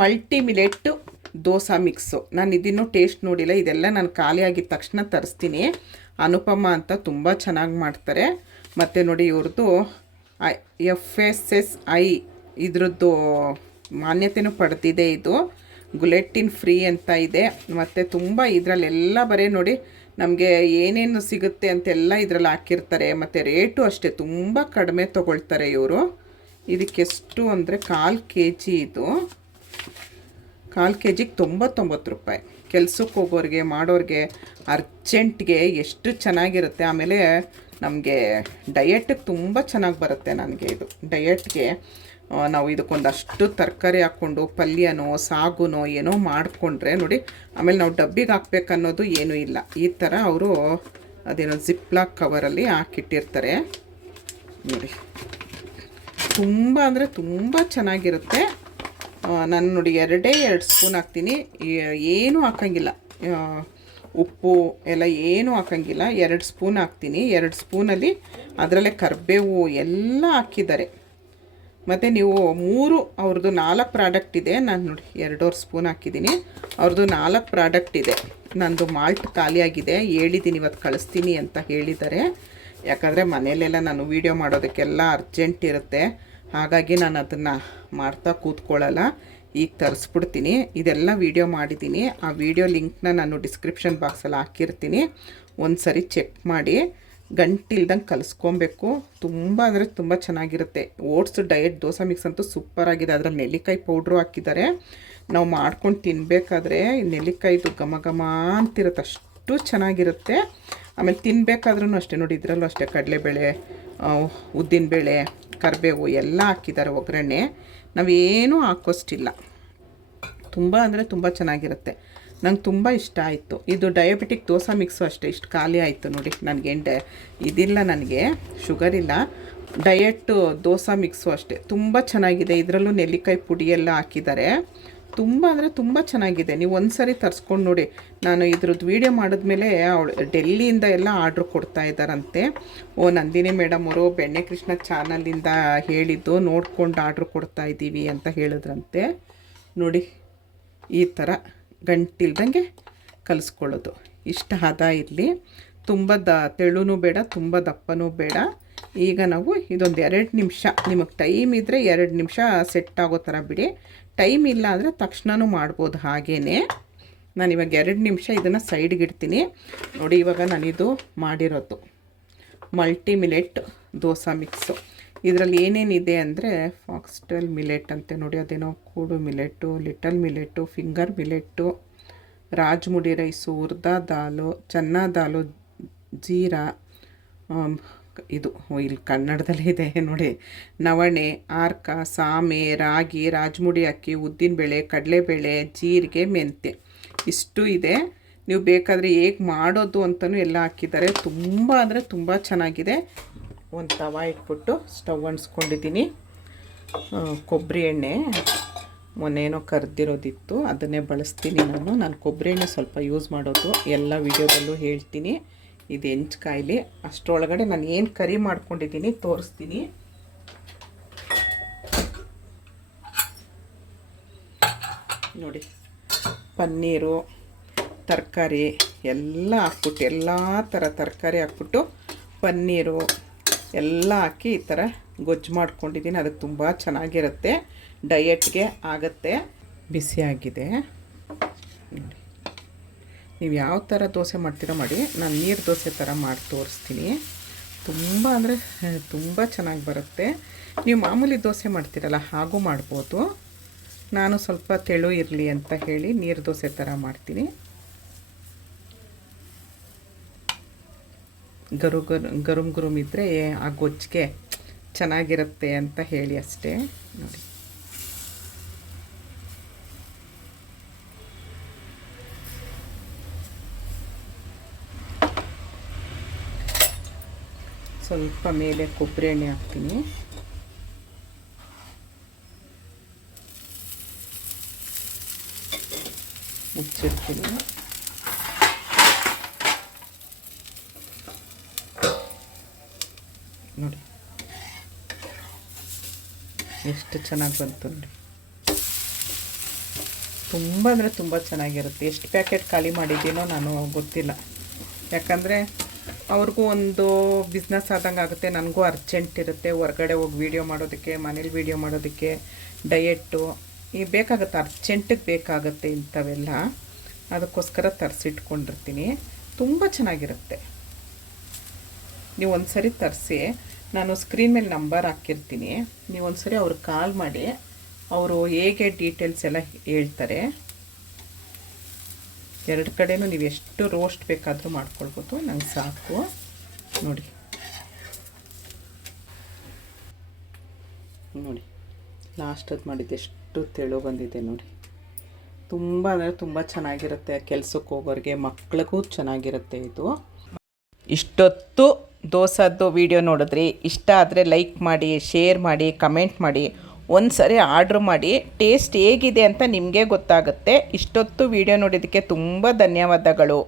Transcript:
Multi millet dosa mix. ನಾನು ಇದನ್ನು taste ನೋಡಿಲ್ಲ. ಇದೆಲ್ಲ ನಾನು ಖಾಲಿ ಆಗಿದ ತಕ್ಷಣ ತರಿಸ್ತೀನಿ. ಅನುಪಮ ಅಂತ ತುಂಬ ಚೆನ್ನಾಗಿ ಮಾಡ್ತಾರೆ. ಮತ್ತು ನೋಡಿ ಇವ್ರದ್ದು I F S S I ಇದ್ರದ್ದು ಮಾನ್ಯತೆನೂ ಪಡೆದಿದೆ ಇದು. ಗುಲೆಟ್ಟಿನ್ ಫ್ರೀ ಅಂತ ಇದೆ. ಮತ್ತು ತುಂಬ ಇದರಲ್ಲೆಲ್ಲ ಬರೀ ನೋಡಿ ನಮಗೆ ಏನೇನು ಸಿಗುತ್ತೆ ಅಂತೆಲ್ಲ ಇದರಲ್ಲಿ ಹಾಕಿರ್ತಾರೆ. ಮತ್ತು ರೇಟು ಅಷ್ಟೇ, ತುಂಬ ಕಡಿಮೆ ತೊಗೊಳ್ತಾರೆ ಇವರು. ಇದಕ್ಕೆಷ್ಟು ಅಂದರೆ ಕಾಲು ಕೆ ಜಿ ಇದು. ಕಾಲು ಕೆ ಜಿಗೆ ತೊಂಬತ್ತೊಂಬತ್ತು ರೂಪಾಯಿ. ಕೆಲ್ಸಕ್ಕೆ ಹೋಗೋರಿಗೆ, ಮಾಡೋರಿಗೆ ಅರ್ಜೆಂಟ್ಗೆ ಎಷ್ಟು ಚೆನ್ನಾಗಿರುತ್ತೆ, ಆಮೇಲೆ ನಮಗೆ ಡಯೆಟಿಗೆ ತುಂಬ ಚೆನ್ನಾಗಿ ಬರುತ್ತೆ ನನಗೆ ಇದು. ಡಯೆಟ್ಗೆ ನಾವು ಇದಕ್ಕೊಂದಷ್ಟು ತರಕಾರಿ ಹಾಕ್ಕೊಂಡು, ಪಲ್ಯನೋ, ಸಾಗುನೋ ಏನೋ ಮಾಡಿಕೊಂಡ್ರೆ ನೋಡಿ, ಆಮೇಲೆ ನಾವು ಡಬ್ಬಿಗೆ ಹಾಕ್ಬೇಕನ್ನೋದು ಏನೂ ಇಲ್ಲ. ಈ ಥರ ಅವರು ಅದೇನೋ ಜಿಪ್ಲಾಕ್ ಕವರಲ್ಲಿ ಹಾಕಿಟ್ಟಿರ್ತಾರೆ. ನೋಡಿ. ತುಂಬ ಅಂದರೆ ತುಂಬ ಚೆನ್ನಾಗಿರುತ್ತೆ. ನಾನು ನೋಡಿ ಎರಡೇ ಎರಡು ಸ್ಪೂನ್ ಹಾಕ್ತೀನಿ. ಏನೂ ಹಾಕಂಗಿಲ್ಲ. ಉಪ್ಪು ಎಲ್ಲ ಏನೂ ಹಾಕಂಗಿಲ್ಲ. ಎರಡು ಸ್ಪೂನ್ ಹಾಕ್ತೀನಿ. ಎರಡು ಸ್ಪೂನಲ್ಲಿ ಅದರಲ್ಲೇ ಕರಿಬೇವು ಎಲ್ಲ ಹಾಕಿದ್ದಾರೆ. ಮತ್ತು ನೀವು ಮೂರು, ಅವ್ರದ್ದು ನಾಲ್ಕು ಪ್ರಾಡಕ್ಟ್ ಇದೆ. ನಾನು ನೋಡಿ, ಎರಡೂವರೆ ಸ್ಪೂನ್ ಹಾಕಿದ್ದೀನಿ. ಅವ್ರದ್ದು ನಾಲ್ಕು ಪ್ರಾಡಕ್ಟ್ ಇದೆ. ನಂದು ಮಾಲ್ಟ್ ಖಾಲಿಯಾಗಿದೆ. ಹೇಳಿದ್ದೀನಿ, ಇವತ್ತು ಕಳಿಸ್ತೀನಿ ಅಂತ ಹೇಳಿದ್ದಾರೆ. ಯಾಕಂದರೆ ಮನೆಯಲ್ಲೆಲ್ಲ ನಾನು ವೀಡಿಯೋ ಮಾಡೋದಕ್ಕೆಲ್ಲ ಅರ್ಜೆಂಟ್ ಇರುತ್ತೆ. ಹಾಗಾಗಿ ನಾನು ಅದನ್ನು ಮಾಡ್ತಾ ಕೂತ್ಕೊಳ್ಳಲ್ಲ. ಈಗ ತರಿಸ್ಬಿಡ್ತೀನಿ. ಇದೆಲ್ಲ ವೀಡಿಯೋ ಮಾಡಿದ್ದೀನಿ. ಆ ವಿಡಿಯೋ ಲಿಂಕ್ನ ನಾನು ಡಿಸ್ಕ್ರಿಪ್ಷನ್ ಬಾಕ್ಸಲ್ಲಿ ಹಾಕಿರ್ತೀನಿ. ಒಂದು ಸರಿ ಚೆಕ್ ಮಾಡಿ. ಗಂಟಿಲ್ದಂಗೆ ಕಲಿಸ್ಕೊಬೇಕು. ತುಂಬ ಅಂದರೆ ತುಂಬ ಚೆನ್ನಾಗಿರುತ್ತೆ. ಓಟ್ಸ್ ಡಯಟ್ ದೋಸೆ ಮಿಕ್ಸ್ ಅಂತೂ ಸೂಪರಾಗಿದೆ ಅದರಲ್ಲಿ ನೆಲ್ಲಿಕಾಯಿ ಪೌಡ್ರು ಹಾಕಿದ್ದಾರೆ. ನಾವು ಮಾಡ್ಕೊಂಡು ತಿನ್ನಬೇಕಾದ್ರೆ ನೆಲ್ಲಿಕಾಯಿದು ಘಮ ಘಮ ಅಂತಿರುತ್ತೆ. ಅಷ್ಟು ಚೆನ್ನಾಗಿರುತ್ತೆ. ಆಮೇಲೆ ತಿನ್ನಬೇಕಾದ್ರೂ ಅಷ್ಟೇ ನೋಡಿ, ಇದರಲ್ಲೂ ಅಷ್ಟೇ ಕಡಲೆಬೇಳೆ ಉದ್ದಿನಬೇಳೆ ಕರಿಬೇವು ಎಲ್ಲ ಹಾಕಿದ್ದಾರೆ ಒಗ್ಗರಣೆ. ನಾವೇನೂ ಹಾಕೋಷ್ಟಿಲ್ಲ. ತುಂಬ ಅಂದರೆ ತುಂಬ ಚೆನ್ನಾಗಿರುತ್ತೆ. ನಂಗೆ ತುಂಬ ಇಷ್ಟ ಆಯಿತು. ಇದು ಡಯಾಬಿಟಿಕ್ ದೋಸೆ ಮಿಕ್ಸು ಅಷ್ಟೇ. ಇಷ್ಟು ಖಾಲಿ ಆಯಿತು ನೋಡಿ. ನನಗೆ ಡ ಇದಿಲ್ಲ ನನಗೆ. ಶುಗರ್ ಇಲ್ಲ. ಡಯಟ್ ದೋಸೆ ಮಿಕ್ಸು ಅಷ್ಟೇ. ತುಂಬ ಚೆನ್ನಾಗಿದೆ. ಇದರಲ್ಲೂ ನೆಲ್ಲಿಕಾಯಿ ಪುಡಿ ಎಲ್ಲ ಹಾಕಿದ್ದಾರೆ. ತುಂಬ ಅಂದರೆ ತುಂಬ ಚೆನ್ನಾಗಿದೆ. ನೀವು ಒಂದು ಸರಿ ತರಿಸ್ಕೊಂಡು ನೋಡಿ. ನಾನು ಇದ್ರದ್ದು ವೀಡಿಯೋ ಮಾಡಿದ್ಮೇಲೆ ಅವಳು ಡೆಲ್ಲಿಯಿಂದ ಎಲ್ಲ ಆರ್ಡ್ರ್ ಕೊಡ್ತಾ ಇದ್ದಾರಂತೆ. ಓ, ನಂದಿನಿ ಮೇಡಮ್ ಅವರು ಬೆಣ್ಣೆ ಕೃಷ್ಣ ಚಾನಲಿಂದ ಹೇಳಿದ್ದು ನೋಡ್ಕೊಂಡು ಆರ್ಡ್ರ್ ಕೊಡ್ತಾ ಇದ್ದೀವಿ ಅಂತ ಹೇಳಿದ್ರಂತೆ. ನೋಡಿ, ಈ ಥರ ಗಂಟಿಲ್ದಂಗೆ ಕಲಿಸ್ಕೊಳ್ಳೋದು. ಇಷ್ಟ ಹದ ಇರಲಿ. ತುಂಬ ದ, ತೆಳುನೂ ಬೇಡ, ತುಂಬ ದಪ್ಪನೂ ಬೇಡ. ಈಗ ನಾವು ಇದೊಂದು ಎರಡು ನಿಮಿಷ. ನಿಮಗೆ ಟೈಮ್ ಇದ್ದರೆ ಎರಡು ನಿಮಿಷ ಸೆಟ್ ಆಗೋ ಥರ ಬಿಡಿ. ಟೈಮ್ ಇಲ್ಲ ಅಂದರೆ ತಕ್ಷಣವೂ ಮಾಡ್ಬೋದು ಹಾಗೇ ನಾನು ಇವಾಗ ಎರಡು ನಿಮಿಷ ಇದನ್ನು ಸೈಡ್ಗೆ ಇಡ್ತೀನಿ. ನೋಡಿ ಇವಾಗ ನಾನಿದು ಮಾಡಿರೋದು. ಮಲ್ಟಿ ಮಿಲೆಟ್ ದೋಸೆ ಮಿಕ್ಸು ಇದರಲ್ಲಿ ಏನೇನಿದೆ ಅಂದರೆ ಫಾಕ್ಸ್ಟೆಲ್ ಮಿಲೆಟ್ ಅಂತೆ. ನೋಡಿ ಅದೇನೋ kodo millet little millet finger millet Rajmudi rice urad dal, chana dal, jeera ಇದು ಇಲ್ಲಿ ಕನ್ನಡದಲ್ಲೇ ಇದೆ, ನೋಡಿ. ನವಣೆ, ಆರ್ಕ, ಸಾಮೆ, ರಾಗಿ, ರಾಜ್ಮುಡಿ, ಅಕ್ಕಿ ಉದ್ದಿನಬೇಳೆ ಕಡಲೆಬೇಳೆ, ಜೀರಿಗೆ, ಮೆಂತ್ಯ. ಇಷ್ಟು ಇದೆ. ನೀವು ಬೇಕಾದರೆ ಹೇಗೆ ಮಾಡೋದು ಅಂತಲೂ ಎಲ್ಲ ಹಾಕಿದ್ದಾರೆ. ತುಂಬ ಅಂದರೆ ತುಂಬ ಚೆನ್ನಾಗಿದೆ. ಒಂದು ತವ ಇಟ್ಬಿಟ್ಟು ಸ್ಟವ್ ಅಣಿಸ್ಕೊಂಡಿದ್ದೀನಿ ಕೊಬ್ಬರಿ ಎಣ್ಣೆ. ಮೊನ್ನೇನೋ ಕರೆದಿರೋದಿತ್ತು. ಅದನ್ನೇ ಬಳಸ್ತೀನಿ ನಾನು. ನಾನು ಕೊಬ್ಬರಿ ಎಣ್ಣೆ ಸ್ವಲ್ಪ ಯೂಸ್ ಮಾಡೋದು. ಎಲ್ಲ ವಿಡಿಯೋದಲ್ಲೂ ಹೇಳ್ತೀನಿ. ಇದು ಹೆಂಚ್ಕಾಯಿಲಿ ಅಷ್ಟರೊಳಗಡೆ ನಾನು ಏನು ಕರಿ ಮಾಡ್ಕೊಂಡಿದ್ದೀನಿ ತೋರಿಸ್ತೀನಿ. ನೋಡಿ, ಪನ್ನೀರು, ತರಕಾರಿ ಎಲ್ಲ ಹಾಕ್ಬಿಟ್ಟು, ಎಲ್ಲ ಥರ ತರಕಾರಿ ಹಾಕ್ಬಿಟ್ಟು ಪನ್ನೀರು ಎಲ್ಲ ಹಾಕಿ ಈ ಥರ ಗೊಜ್ಜು ಮಾಡ್ಕೊಂಡಿದ್ದೀನಿ. ಅದಕ್ಕೆ ತುಂಬ ಚೆನ್ನಾಗಿರುತ್ತೆ. ಡಯೆಟ್ಗೆ ಆಗುತ್ತೆ. ಬಿಸಿಯಾಗಿದೆ. ನೋಡಿ. ನೀವು ಯಾವ ಥರ ದೋಸೆ ಮಾಡ್ತೀರೋ ಮಾಡಿ, ನಾನು ನೀರು ದೋಸೆ ಥರ ಮಾಡಿ ತೋರಿಸ್ತೀನಿ. ತುಂಬ ಅಂದರೆ, ತುಂಬ ಚೆನ್ನಾಗಿ ಬರುತ್ತೆ. ನೀವು ಮಾಮೂಲಿ ದೋಸೆ ಮಾಡ್ತೀರಲ್ಲ, ಹಾಗೂ ಮಾಡ್ಬೋದು. ನಾನು ಸ್ವಲ್ಪ ತೆಳು ಇರಲಿ ಅಂತ ಹೇಳಿ ನೀರು ದೋಸೆ ಥರ ಮಾಡ್ತೀನಿ. ಗರು ಗರು ಗರುಮ್ ಗುರುಮ್ ಇದ್ದರೆ ಆ ಗೊಜ್ಜಿಗೆ ಚೆನ್ನಾಗಿರುತ್ತೆ ಅಂತ ಹೇಳಿ ಅಷ್ಟೇ. ನೋಡಿ. ಸ್ವಲ್ಪ ಮೇಲೆ ಕೊಬ್ಬರಿ ಎಣ್ಣೆ ಹಾಕ್ತೀನಿ. ಮುಚ್ಚಿರ್ತೀನಿ ನೋಡಿ. ಎಷ್ಟು ಚೆನ್ನಾಗಿ ಬಂತು ನೋಡಿ. ತುಂಬ ಅಂದರೆ ತುಂಬ ಚೆನ್ನಾಗಿರುತ್ತೆ. ಎಷ್ಟು ಪ್ಯಾಕೆಟ್ ಖಾಲಿ ಮಾಡಿದ್ದೀನೋ ನಾನು ಗೊತ್ತಿಲ್ಲ. ಯಾಕಂದರೆ ಅವ್ರಿಗೂ ಒಂದು ಬಿಸ್ನೆಸ್ ಆದಂಗೆ ಆಗುತ್ತೆ, ನನಗೂ ಅರ್ಜೆಂಟ್ ಇರುತ್ತೆ ಹೊರ್ಗಡೆ ಹೋಗಿ ವೀಡಿಯೋ ಮಾಡೋದಕ್ಕೆ, ಮನೇಲಿ ವೀಡಿಯೋ ಮಾಡೋದಕ್ಕೆ ಡಯೆಟ್ಟು ಈ ಬೇಕಾಗುತ್ತೆ ಅರ್ಜೆಂಟಿಗೆ ಬೇಕಾಗುತ್ತೆ ಇಂಥವೆಲ್ಲ. ಅದಕ್ಕೋಸ್ಕರ ತರಿಸಿಟ್ಕೊಂಡಿರ್ತೀನಿ. ತುಂಬ ಚೆನ್ನಾಗಿರುತ್ತೆ. ನೀವು ಒಂದು ಸರಿ ತರಿಸಿ, ನಾನು ಸ್ಕ್ರೀನ್ ಮೇಲೆ ನಂಬರ್ ಹಾಕಿರ್ತೀನಿ. ನೀವು ಒಂದು ಸರಿ ಅವ್ರಿಗೆ ಕಾಲ್ ಮಾಡಿ, ಅವರು ಹೇಗೆ ಡೀಟೇಲ್ಸ್ ಎಲ್ಲ ಹೇಳ್ತಾರೆ. ಎರಡು ಕಡೆಯೂ ನೀವು ಎಷ್ಟು ರೋಸ್ಟ್ ಬೇಕಾದರೂ ಮಾಡ್ಕೊಳ್ಬೋದು, ನಂಗೆ ಸಾಕು. ನೋಡಿ. ನೋಡಿ ಲಾಸ್ಟದ್ದು ಮಾಡಿದ್ದು ಎಷ್ಟು ತೆಳು ಬಂದಿದೆ ನೋಡಿ. ತುಂಬ ಅಂದರೆ ತುಂಬ ಚೆನ್ನಾಗಿರುತ್ತೆ ಕೆಲ್ಸಕ್ಕೆ ಹೋಗೋರಿಗೆ, ಮಕ್ಳಿಗೂ ಚೆನ್ನಾಗಿರುತ್ತೆ ಇದು. ಇಷ್ಟೊತ್ತು ದೋಸದ್ದು ವಿಡಿಯೋ ನೋಡಿದ್ರಿ. ಇಷ್ಟ ಆದರೆ ಲೈಕ್ ಮಾಡಿ ಶೇರ್ ಮಾಡಿ ಕಮೆಂಟ್ ಮಾಡಿ. ಒಂದು ಸರಿ ಆರ್ಡ್ರ್ ಮಾಡಿ ಟೇಸ್ಟ್ ಹೇಗಿದೆ ಅಂತ ನಿಮಗೆ ಗೊತ್ತಾಗುತ್ತೆ. ಇಷ್ಟೊತ್ತು ವಿಡಿಯೋ ನೋಡಿದ್ದಕ್ಕೆ ತುಂಬ ಧನ್ಯವಾದಗಳು.